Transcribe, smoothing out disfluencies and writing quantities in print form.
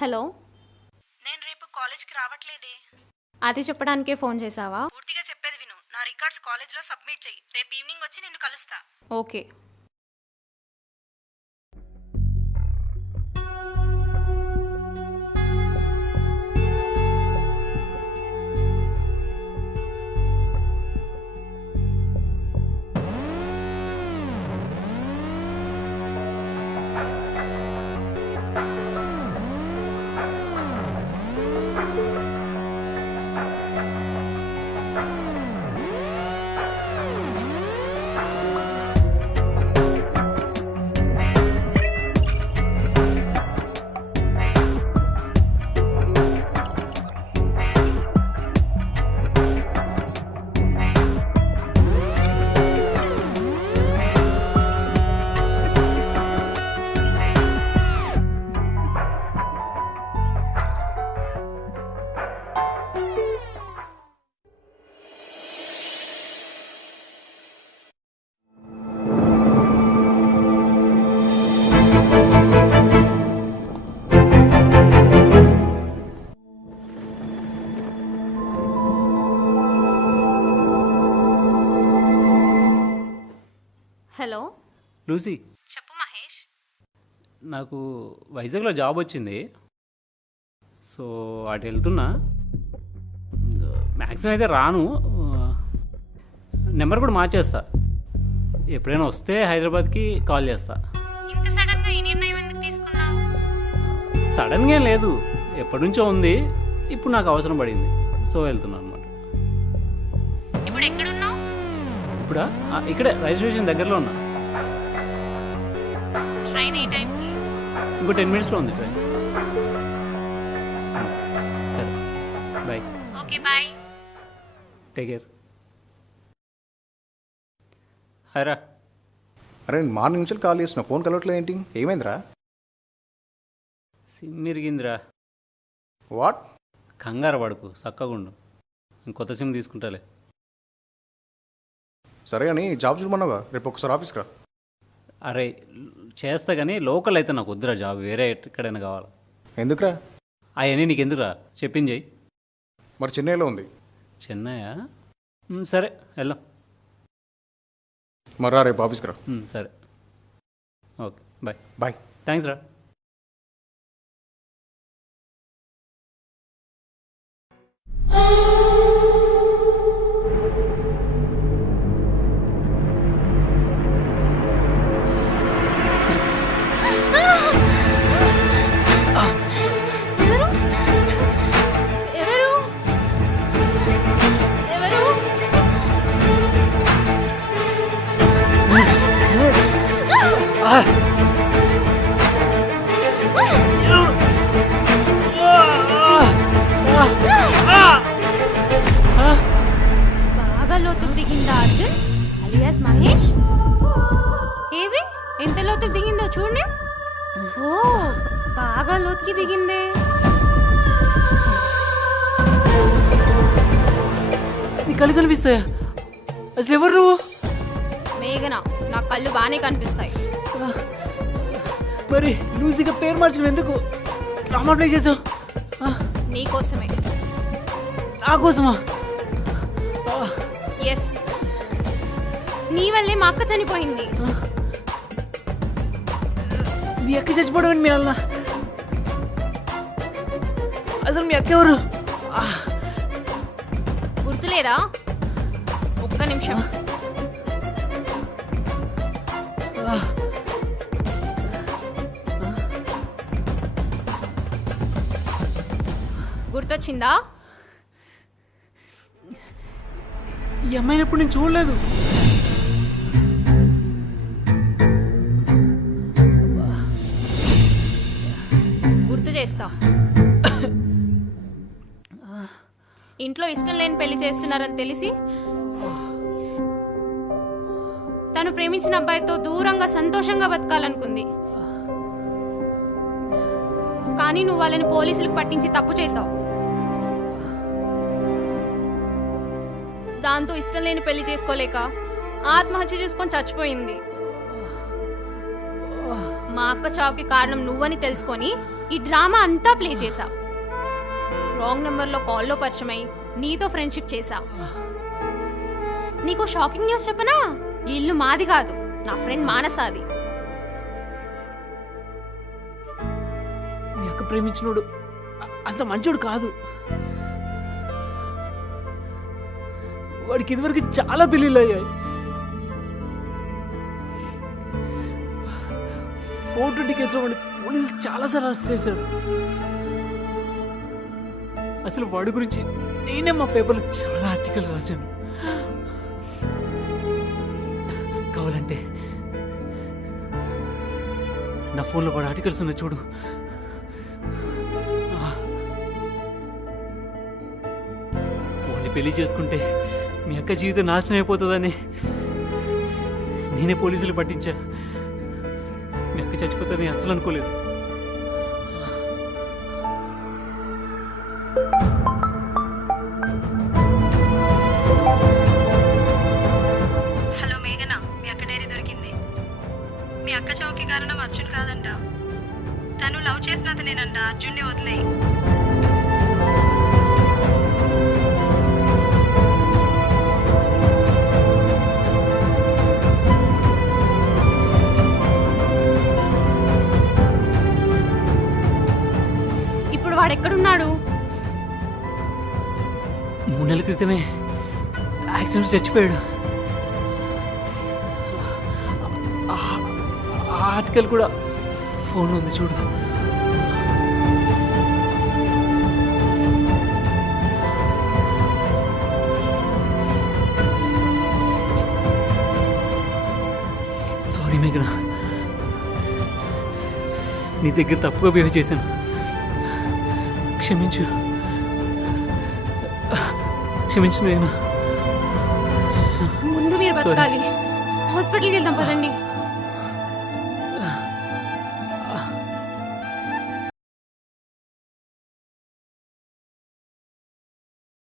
Hello, నేను రేపు కాలేజ్కి రావట్లేదే. అది చెప్పడానికే ఫోన్ చేసావా? పూర్తిగా చెప్పేది విను. నా రికార్డ్స్ కాలేజ్లో సబ్మిట్ చెయ్యి. రేపు ఈవినింగ్ వచ్చి నిన్ను కలుస్తా. ఓకే. హలో, లూసీ, చెప్పు మహేష్. నాకు వైజాగ్లో జాబ్ వచ్చింది. సో అటు వెళ్తున్నా. మ్యాక్సిమం అయితే రాను. నెంబర్ కూడా మార్చేస్తా. ఎప్పుడైనా వస్తే హైదరాబాద్కి కాల్ చేస్తా. ఇంత సడన్గా ఈ నిర్ణయం ఎందుకు తీసుకున్నావు? సడన్గా లేదు, ఎప్పటి నుంచో ఉంది. ఇప్పుడు నాకు అవసరం పడింది, సో వెళ్తున్నాను అనమాట. ఇప్పుడు ఎక్కడున్నావు? ఇప్పుడా? ఇక్కడే రైల్వే స్టేషన్ దగ్గరలో ఉన్నా. ట్రైన్ ఏ టైంకి? ఇంకో 10 మినిట్స్లో ఉంది ట్రైన్. సరే, bye. Okay, bye. Take care. హరా. అరే నేను మార్నింగ్ నుంచి కాల్ చేస్తున్నా, ఫోన్ కలవట్లేదు ఏంటి? ఏమైందిరా? సిమ్ ఇరిగిందిరా. వాట్? కంగారు పడుకు, చక్కగుండు. కొత్త సిమ్ తీసుకుంటాలే. సరే అని జాబ్ చూడమన్నావుగా, రేపు ఒకసారి ఆఫీస్కి రా. అరే చేస్తా, కానీ లోకల్ అయితే నాకు వద్దురా జాబ్, వేరే ఎక్కడైనా కావాలి. ఎందుకురా? అవన్నీ నీకు ఎందుకురా, చెప్పింది చెయ్యి. మరి చెన్నైలో ఉంది. చెన్నైయా? సరే వెళ్దాం. మరి రా రేపు ఆఫీస్కి రా. సరే, ఓకే, బాయ్. బాయ్. థ్యాంక్స్ రా. ఎవరు? ఎవరు? బాగా లోతుకు దిగిందా అర్జున్ అలియాస్ మహేష్? ఏది ఎంత లోతుకు దిగిందో చూడండి. ఓ, బాగా లోతుకి దిగిందే. నీ కళ్ళు కనిపిస్తాయా? అసలు ఎవరు నువ్వు? మేఘన, నా కళ్ళు బాగానే కనిపిస్తాయి. మరి లూసీగా పేరు మార్చుకుని ఎందుకు డ్రామా ప్లే చేసావు? నీకోసమే. నా కోసమా? ఎస్, నీ వల్లే మా అక్క చనిపోయింది. మీ అక్క చచ్చిపోవడం మీ అన్న? అసలు మీ అక్క ఎవరు? గుర్తులేదా? ఒక్క నిమిషం. గుర్తొచ్చిందా? ఈ అమ్మాయిని ఎప్పుడు నేను చూడలేదు. గుర్తు చేస్తా. ఇంట్లో ఇష్టం లేని పెళ్లి చేస్తున్నారని తెలిసి తను ప్రేమించిన అబ్బాయితో దూరంగా సంతోషంగా బతకాలనుకుంది. కానీ నువ్వు వాళ్ళని పోలీసులకు పట్టించి తప్పు చేశావు. దాంతో ఇష్టం లేని పెళ్లి చేసుకోలేక ఆత్మహత్య చేసుకొని చచ్చిపోయింది. మా అక్క చావుకి కారణం నువ్వని తెలుసుకొని ఈ డ్రామా అంతా ప్లే చేశావు. రాంగ్ నెంబర్లో కాల్లో పరిచయమై నీతో ఫ్రెండ్షిప్ చేశా. నీకు షాకింగ్ న్యూస్ చెప్పనా? ఈ ఇల్లు మాది కాదు, నా ఫ్రెండ్ మానసాది. మీ అక్క ప్రేమించినోడు అంత మంచోడు కాదు. వాడికి ఇదివరకు చాలా పెళ్ళిళ్ళు అయ్యాయి. 420 కేసులో వాడిని పోలీసులు చాలాసార్లు అరెస్ట్ చేశారు. అసలు వాడి గురించి నేనే మా పేపర్లో చాలా ఆర్టికల్ రాశాను. కావాలంటే నా ఫోన్లో వాడు ఆర్టికల్స్ ఉన్నాయి చూడు. వాడిని పెళ్లి చేసుకుంటే మీ అక్క జీవితం నాశనం అయిపోతుందని నేనే పోలీసులు పట్టించా. మీ అక్క చచ్చిపోతుందని అసలు అనుకోలేదు. హలో మేఘన, మీ అక్క డైరీ దొరికింది. మీ అక్క చావుకి కారణం అర్జున్ కాదంట. తను లవ్ చేసిన అతనేనంట. అర్జున్ని వదిలేయి. ఇప్పుడు వాడెక్కడున్నాడు? 3 నెలల క్రితమే యాక్సిడెంట్ చచ్చిపోయాడు. ఆ ఆర్టికల్ కూడా ఫోన్లో ఉంది చూడు. సారీ మేఘన, నీ దగ్గర తప్పుగా బిహేవ్ చేశాను. క్షమించు మేఘన. ముందు మీరు బతకాలి. హాస్పిటల్కి వెళ్దాం పదండి.